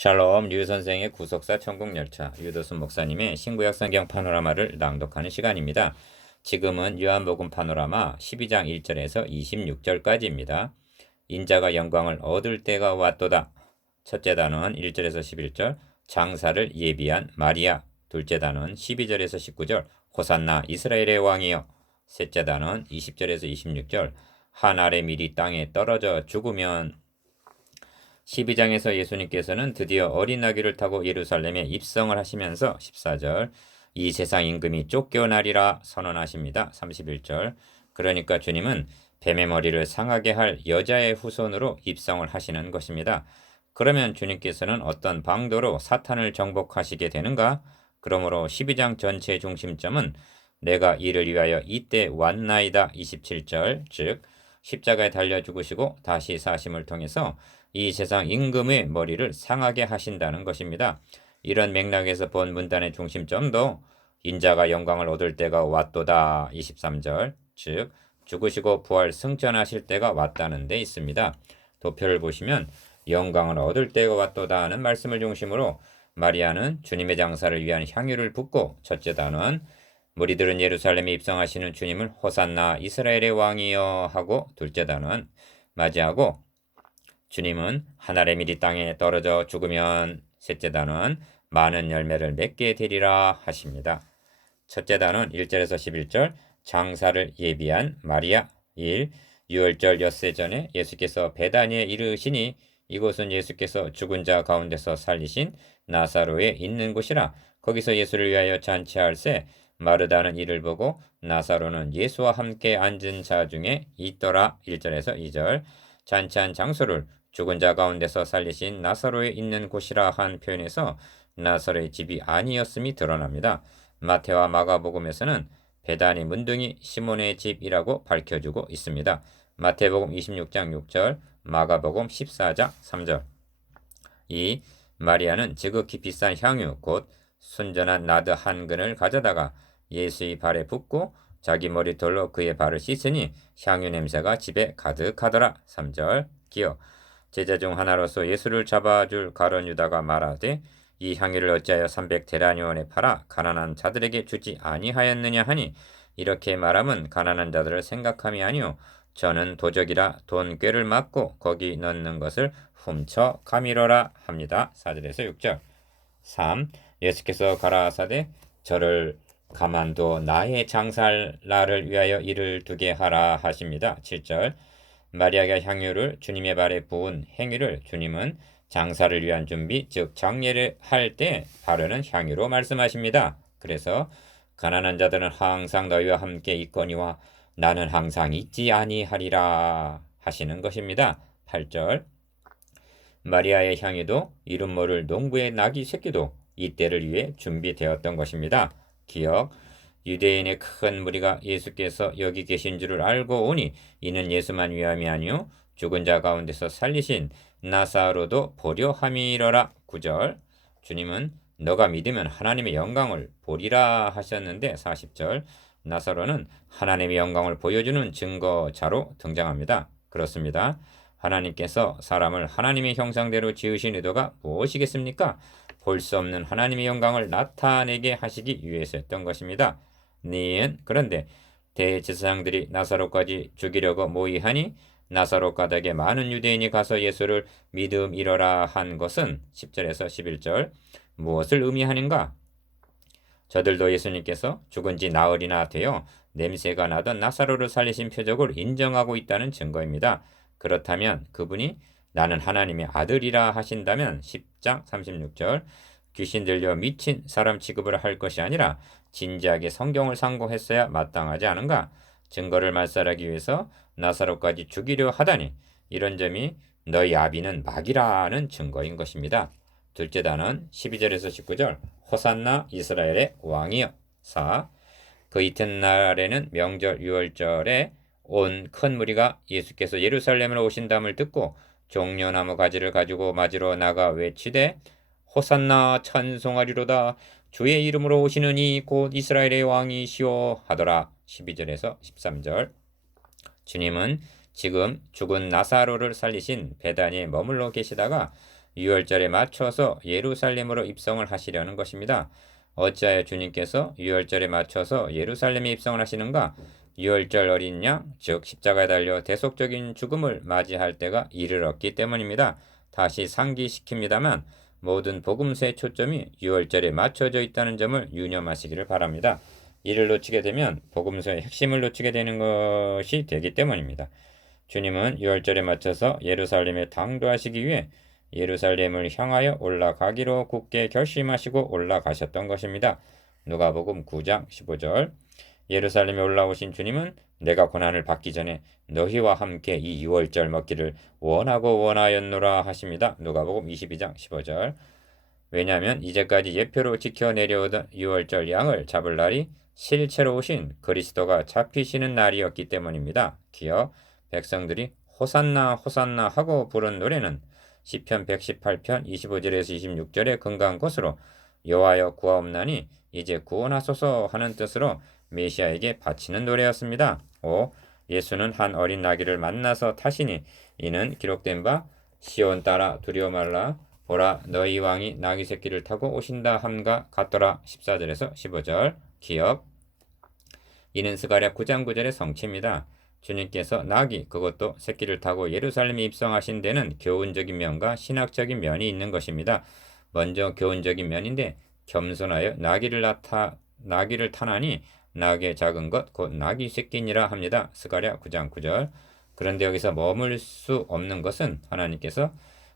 샬롬 류 선생의 구속사 천국열차 유도순 목사님의 신구약 성경 파노라마를 낭독하는 시간입니다. 지금은 요한복음 파노라마 12장 1절에서 26절까지입니다. 인자가 영광을 얻을 때가 왔도다. 첫째 단어는 1절에서 11절 장사를 예비한 마리아. 둘째 단어는 12절에서 19절 호산나 이스라엘의 왕이여. 셋째 단어는 20절에서 26절 한 알의 밀이 땅에 떨어져 죽으면. 12장에서 예수님께서는 드디어 어린 나귀를 타고 예루살렘에 입성을 하시면서 14절 이 세상 임금이 쫓겨나리라 선언하십니다. 31절 그러니까 주님은 뱀의 머리를 상하게 할 여자의 후손으로 입성을 하시는 것입니다. 그러면 주님께서는 어떤 방도로 사탄을 정복하시게 되는가? 그러므로 12장 전체의 중심점은 내가 이를 위하여 이때 왔나이다 27절 즉 십자가에 달려 죽으시고 다시 사심을 통해서 이 세상 임금의 머리를 상하게 하신다는 것입니다. 이런 맥락에서 본 문단의 중심점도 인자가 영광을 얻을 때가 왔도다 23절 즉 죽으시고 부활 승천하실 때가 왔다는 데 있습니다. 도표를 보시면 영광을 얻을 때가 왔도다 하는 말씀을 중심으로 마리아는 주님의 장사를 위한 향유를 붓고 첫째 단원 무리들은 예루살렘에 입성하시는 주님을 호산나 이스라엘의 왕이여 하고 둘째 단원 맞이하고 주님은 한 알의 밀이 땅에 떨어져 죽으면 셋째 단원 많은 열매를 맺게 되리라 하십니다. 첫째 단원 1절에서 11절 장사를 예비한 마리아 1. 유월절 엿새 전에 예수께서 베다니에 이르시니 이곳은 예수께서 죽은 자 가운데서 살리신 나사로에 있는 곳이라 거기서 예수를 위하여 잔치할세 마르다는 이를 보고 나사로는 예수와 함께 앉은 자 중에 있더라 1절에서 2절 잔치한 장소를 죽은 자 가운데서 살리신 나사로에 있는 곳이라 한 표현에서 나사로의 집이 아니었음이 드러납니다. 마태와 마가복음에서는 베다니 문둥이 시몬의 집이라고 밝혀주고 있습니다. 마태복음 26장 6절, 마가복음 14장 3절. 2. 마리아는 지극히 비싼 향유 곧 순전한 나드 한 근을 가져다가 예수의 발에 붓고 자기 머리털로 그의 발을 씻으니 향유 냄새가 집에 가득하더라. 3절. 기어 제자 중 하나로서 예수를 잡아줄 가룟 유다가 말하되 이 향유를 어찌하여 300데나리온에 팔아 가난한 자들에게 주지 아니하였느냐 하니 이렇게 말함은 가난한 자들을 생각함이 아니오 저는 도적이라 돈 꾀를 맞고 거기 넣는 것을 훔쳐 가미러라 합니다. 4절에서 6절 3. 예수께서 가라사대 저를 가만둬 나의 장사할 날을 위하여 이를 두게 하라 하십니다. 7절 마리아가 향유를 주님의 발에 부은 행위를 주님은 장사를 위한 준비 즉 장례를 할 때 바르는 향유로 말씀하십니다. 그래서 가난한 자들은 항상 너희와 함께 있거니와 나는 항상 있지 아니하리라 하시는 것입니다. 8절 마리아의 향유도 이름 모를 농부의 나귀 새끼도 이때를 위해 준비되었던 것입니다. 기억 유대인의 큰 무리가 예수께서 여기 계신 줄을 알고 오니 이는 예수만 위함이 아니요 죽은 자 가운데서 살리신 나사로도 보려 함이러라. 9절 주님은 너가 믿으면 하나님의 영광을 보리라 하셨는데 40절 나사로는 하나님의 영광을 보여주는 증거자로 등장합니다. 그렇습니다. 하나님께서 사람을 하나님의 형상대로 지으신 의도가 무엇이겠습니까? 볼 수 없는 하나님의 영광을 나타내게 하시기 위해서였던 것입니다. 그런데 대제사장들이 나사로까지 죽이려고 모의하니 나사로 가닥에 많은 유대인이 가서 예수를 믿음이러라 한 것은 10절에서 11절 무엇을 의미하는가? 저들도 예수님께서 죽은 지 나흘이나 되어 냄새가 나던 나사로를 살리신 표적을 인정하고 있다는 증거입니다. 그렇다면 그분이 나는 하나님의 아들이라 하신다면 10장 36절 귀신 들려 미친 사람 취급을 할 것이 아니라 진지하게 성경을 상고했어야 마땅하지 않은가? 증거를 말살하기 위해서 나사로까지 죽이려 하다니 이런 점이 너희 아비는 마귀라는 증거인 것입니다. 둘째 단은 12절에서 19절 호산나 이스라엘의 왕이여 4. 그 이튿날에는 명절 유월절에 온 큰 무리가 예수께서 예루살렘으로 오신담을 듣고 종려나무 가지를 가지고 맞으러 나가 외치되 호산나 찬송하리로다 주의 이름으로 오시는 이 곧 이스라엘의 왕이시오 하더라. 12절에서 13절 주님은 지금 죽은 나사로를 살리신 베다니에 머물러 계시다가 유월절에 맞춰서 예루살렘으로 입성을 하시려는 것입니다. 어찌하여 주님께서 유월절에 맞춰서 예루살렘에 입성을 하시는가? 유월절 어린 양, 즉 십자가에 달려 대속적인 죽음을 맞이할 때가 이르렀기 때문입니다. 다시 상기시킵니다만 모든 복음서의 초점이 유월절에 맞춰져 있다는 점을 유념하시기를 바랍니다. 이를 놓치게 되면 복음서의 핵심을 놓치게 되는 것이 되기 때문입니다. 주님은 유월절에 맞춰서 예루살렘에 당도하시기 위해 예루살렘을 향하여 올라가기로 굳게 결심하시고 올라가셨던 것입니다. 누가복음 9장 15절. 예루살렘에 올라오신 주님은 내가 고난을 받기 전에 너희와 함께 이 유월절 먹기를 원하였노라 하십니다. 누가복음 22장 15절. 왜냐하면 이제까지 예표로 지켜 내려오던 유월절 양을 잡을 날이 실체로 오신 그리스도가 잡히시는 날이었기 때문입니다. 기억, 백성들이 호산나 호산나 하고 부른 노래는 시편 118편 25절에서 26절에 근거한 것으로 여호와여 구하옵나니 이제 구원하소서 하는 뜻으로 메시아에게 바치는 노래였습니다. 5. 예수는 한 어린 나귀를 만나서 타시니 이는 기록된 바 시온 따라 두려워 말라 보라 너희 왕이 나귀 새끼를 타고 오신다 함과 같더라. 14절에서 15절 기억. 이는 스가랴 9장 9절의 성취입니다. 주님께서 나귀 그것도 새끼를 타고 예루살렘에 입성하신 데는 교훈적인 면과 신학적인 면이 있는 것입니다. 먼저 교훈적인 면인데 겸손하여 나귀를 타나니 나귀의 작은 것 곧 나귀 새끼니라 합니다. 스가랴 9장 9절. 그런데 여기서 머물 수 없는 것은 하나님께서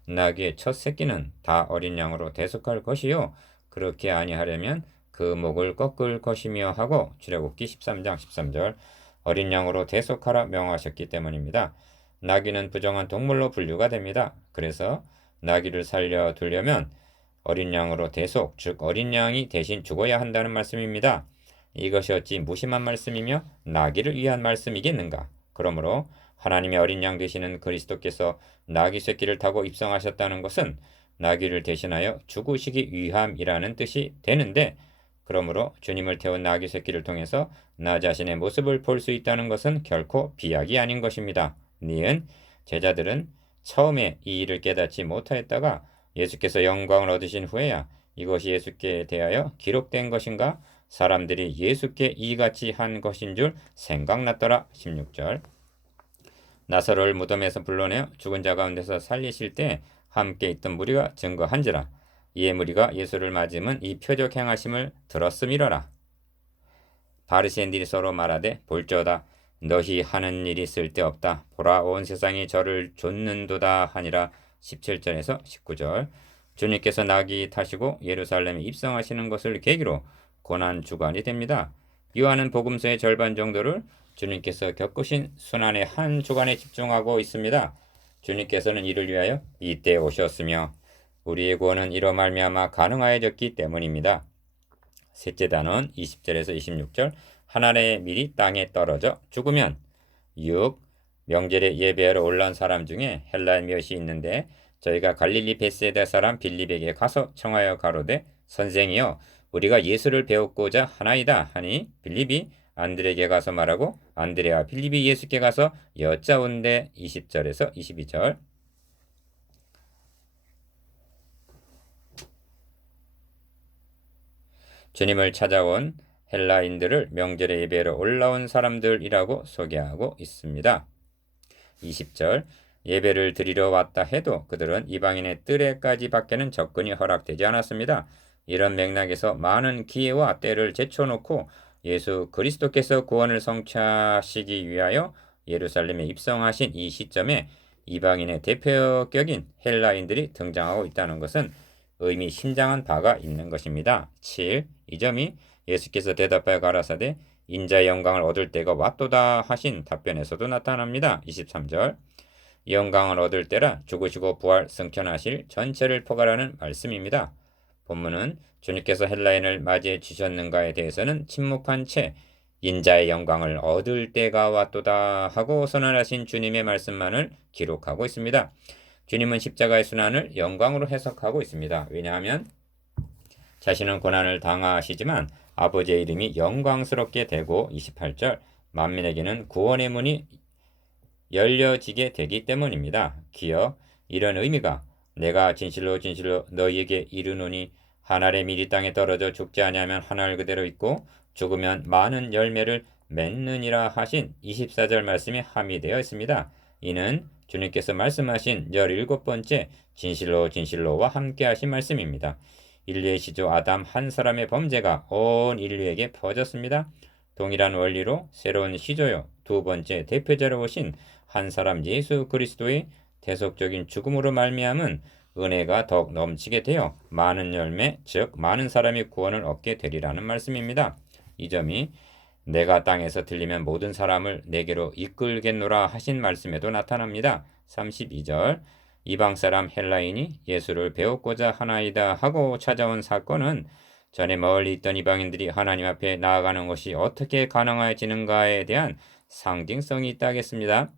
나귀의 첫 새끼는 다 어린 양으로 대속할 것이요 그렇게 아니하려면 그 목을 꺾을 것이며 하고 출애굽기 13장 13절 어린 양으로 대속하라 명하셨기 때문입니다. 나귀는 부정한 동물로 분류가 됩니다. 그래서 나귀를 살려두려면 어린 양으로 대속, 즉 어린 양이 대신 죽어야 한다는 말씀입니다. 이것이 어찌 무심한 말씀이며 나귀를 위한 말씀이겠는가? 그러므로 하나님의 어린 양 되시는 그리스도께서 나귀 새끼를 타고 입성하셨다는 것은 나귀를 대신하여 죽으시기 위함이라는 뜻이 되는데 그러므로 주님을 태운 나귀 새끼를 통해서 나 자신의 모습을 볼 수 있다는 것은 결코 비약이 아닌 것입니다. 니은 제자들은 처음에 이 일을 깨닫지 못하였다가 예수께서 영광을 얻으신 후에야 이것이 예수께 대하여 기록된 것인가? 사람들이 예수께 이같이 한 것인 줄 생각났더라. 16절. 나사로를 무덤에서 불러내어 죽은 자 가운데서 살리실 때 함께 있던 무리가 증거한지라. 이에 무리가 예수를 맞음은 이 표적 행하심을 들었음이러라. 바리새인들이 서로 말하되 볼지어다 너희 하는 일이 쓸데없다. 보라 온 세상이 저를 좇는도다 하니라. 17절에서 19절. 주님께서 나귀 타시고 예루살렘에 입성하시는 것을 계기로 고난 주간이 됩니다. 요한은 복음서의 절반 정도를 주님께서 겪으신 순환의 한 주간에 집중하고 있습니다. 주님께서는 이를 위하여 이때 오셨으며 우리의 구원은 이로 말미암아 가능하여졌기 때문입니다. 셋째 단원 20절에서 26절 하나님의 밀이 땅에 떨어져 죽으면 6. 명절에 예배하러 올라온 사람 중에 헬라인 몇이 있는데 저희가 갈릴리 베세다 사람 빌립에게 가서 청하여 가로되 선생이여 우리가 예수를 배우고자 하나이다 하니 빌립이 안드레에게 가서 말하고 안드레와 빌립이 예수께 가서 여짜온대. 20절에서 22절. 주님을 찾아온 헬라인들을 명절에 예배로 올라온 사람들이라고 소개하고 있습니다. 20절. 예배를 드리러 왔다 해도 그들은 이방인의 뜰에까지 밖에는 접근이 허락되지 않았습니다. 이런 맥락에서 많은 기회와 때를 제쳐놓고 예수 그리스도께서 구원을 성취하시기 위하여 예루살렘에 입성하신 이 시점에 이방인의 대표격인 헬라인들이 등장하고 있다는 것은 의미심장한 바가 있는 것입니다. 7. 이 점이 예수께서 대답하여 가라사대 인자의 영광을 얻을 때가 왔도다 하신 답변에서도 나타납니다. 23절. 영광을 얻을 때라 죽으시고 부활 승천하실 전체를 포괄하는 말씀입니다. 본문은 주님께서 헬라인을 맞이해 주셨는가에 대해서는 침묵한 채 인자의 영광을 얻을 때가 왔도다 하고 선언하신 주님의 말씀만을 기록하고 있습니다. 주님은 십자가의 순환을 영광으로 해석하고 있습니다. 왜냐하면 자신은 고난을 당하시지만 아버지의 이름이 영광스럽게 되고 28절 만민에게는 구원의 문이 열려지게 되기 때문입니다. 기억 이런 의미가 내가 진실로 진실로 너희에게 이르노니 한 알의 밀이 땅에 떨어져 죽지 아니하면 한 알 그대로 있고 죽으면 많은 열매를 맺느니라 하신 24절 말씀이 함의되어 있습니다. 이는 주님께서 말씀하신 17번째 진실로 진실로와 함께 하신 말씀입니다. 인류의 시조 아담 한 사람의 범죄가 온 인류에게 퍼졌습니다. 동일한 원리로 새로운 시조요 두 번째 대표자로 오신 한 사람 예수 그리스도의 대속적인 죽음으로 말미암은 은혜가 더욱 넘치게 되어 많은 열매, 즉 많은 사람이 구원을 얻게 되리라는 말씀입니다. 이 점이 내가 땅에서 들리면 모든 사람을 내게로 이끌겠노라 하신 말씀에도 나타납니다. 32절 이방 사람 헬라인이 예수를 배우고자 하나이다 하고 찾아온 사건은 전에 멀리 있던 이방인들이 하나님 앞에 나아가는 것이 어떻게 가능해지는가에 대한 상징성이 있다 하겠습니다.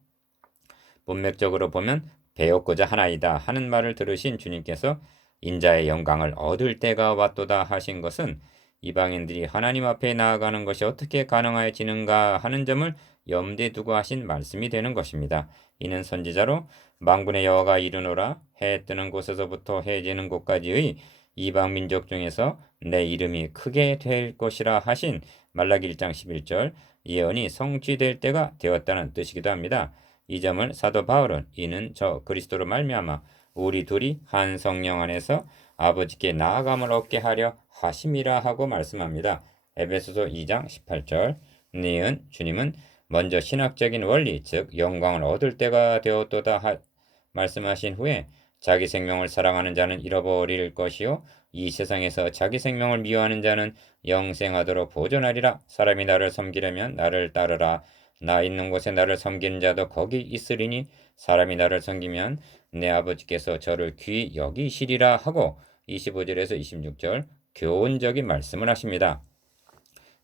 문맥적으로 보면 배웠고자 하나이다 하는 말을 들으신 주님께서 인자의 영광을 얻을 때가 왔도다 하신 것은 이방인들이 하나님 앞에 나아가는 것이 어떻게 가능해지는가 하는 점을 염두에 두고 하신 말씀이 되는 것입니다. 이는 선지자로 만군의 여호와가 이르노라 해 뜨는 곳에서부터 해 지는 곳까지의 이방 민족 중에서 내 이름이 크게 될 것이라 하신 말라기 1장 11절 예언이 성취될 때가 되었다는 뜻이기도 합니다. 이 점을 사도 바울은 이는 저 그리스도로 말미암아 우리 둘이 한 성령 안에서 아버지께 나아감을 얻게 하려 하심이라 하고 말씀합니다. 에베소서 2장 18절 니은 주님은 먼저 신학적인 원리 즉 영광을 얻을 때가 되었도다 말씀하신 후에 자기 생명을 사랑하는 자는 잃어버릴 것이요 이 세상에서 자기 생명을 미워하는 자는 영생하도록 보존하리라. 사람이 나를 섬기려면 나를 따르라. 나 있는 곳에 나를 섬기는 자도 거기 있으리니 사람이 나를 섬기면 내 아버지께서 저를 귀히 여기시리라 하고 25절에서 26절 교훈적인 말씀을 하십니다.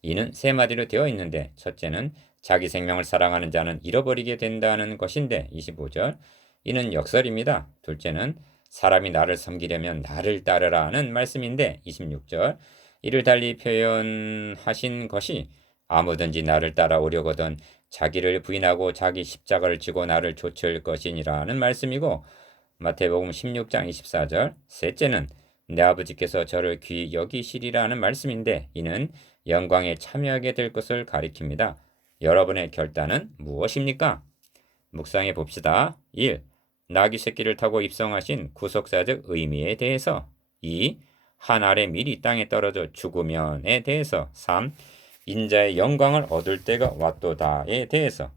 이는 세 마디로 되어 있는데 첫째는 자기 생명을 사랑하는 자는 잃어버리게 된다는 것인데 25절 이는 역설입니다. 둘째는 사람이 나를 섬기려면 나를 따르라는 말씀인데 26절 이를 달리 표현하신 것이 아무든지 나를 따라오려거든 자기를 부인하고 자기 십자가를 지고 나를 좇을 것이니라는 말씀이고 마태복음 16장 24절 셋째는 내 아버지께서 저를 귀히 여기시리라는 말씀인데 이는 영광에 참여하게 될 것을 가리킵니다. 여러분의 결단은 무엇입니까? 묵상해 봅시다. 1. 나귀 새끼를 타고 입성하신 구속사적 의미에 대해서 2. 한 알의 밀이 땅에 떨어져 죽으면에 대해서 3. 인자의 영광을 얻을 때가 왔도다에 대해서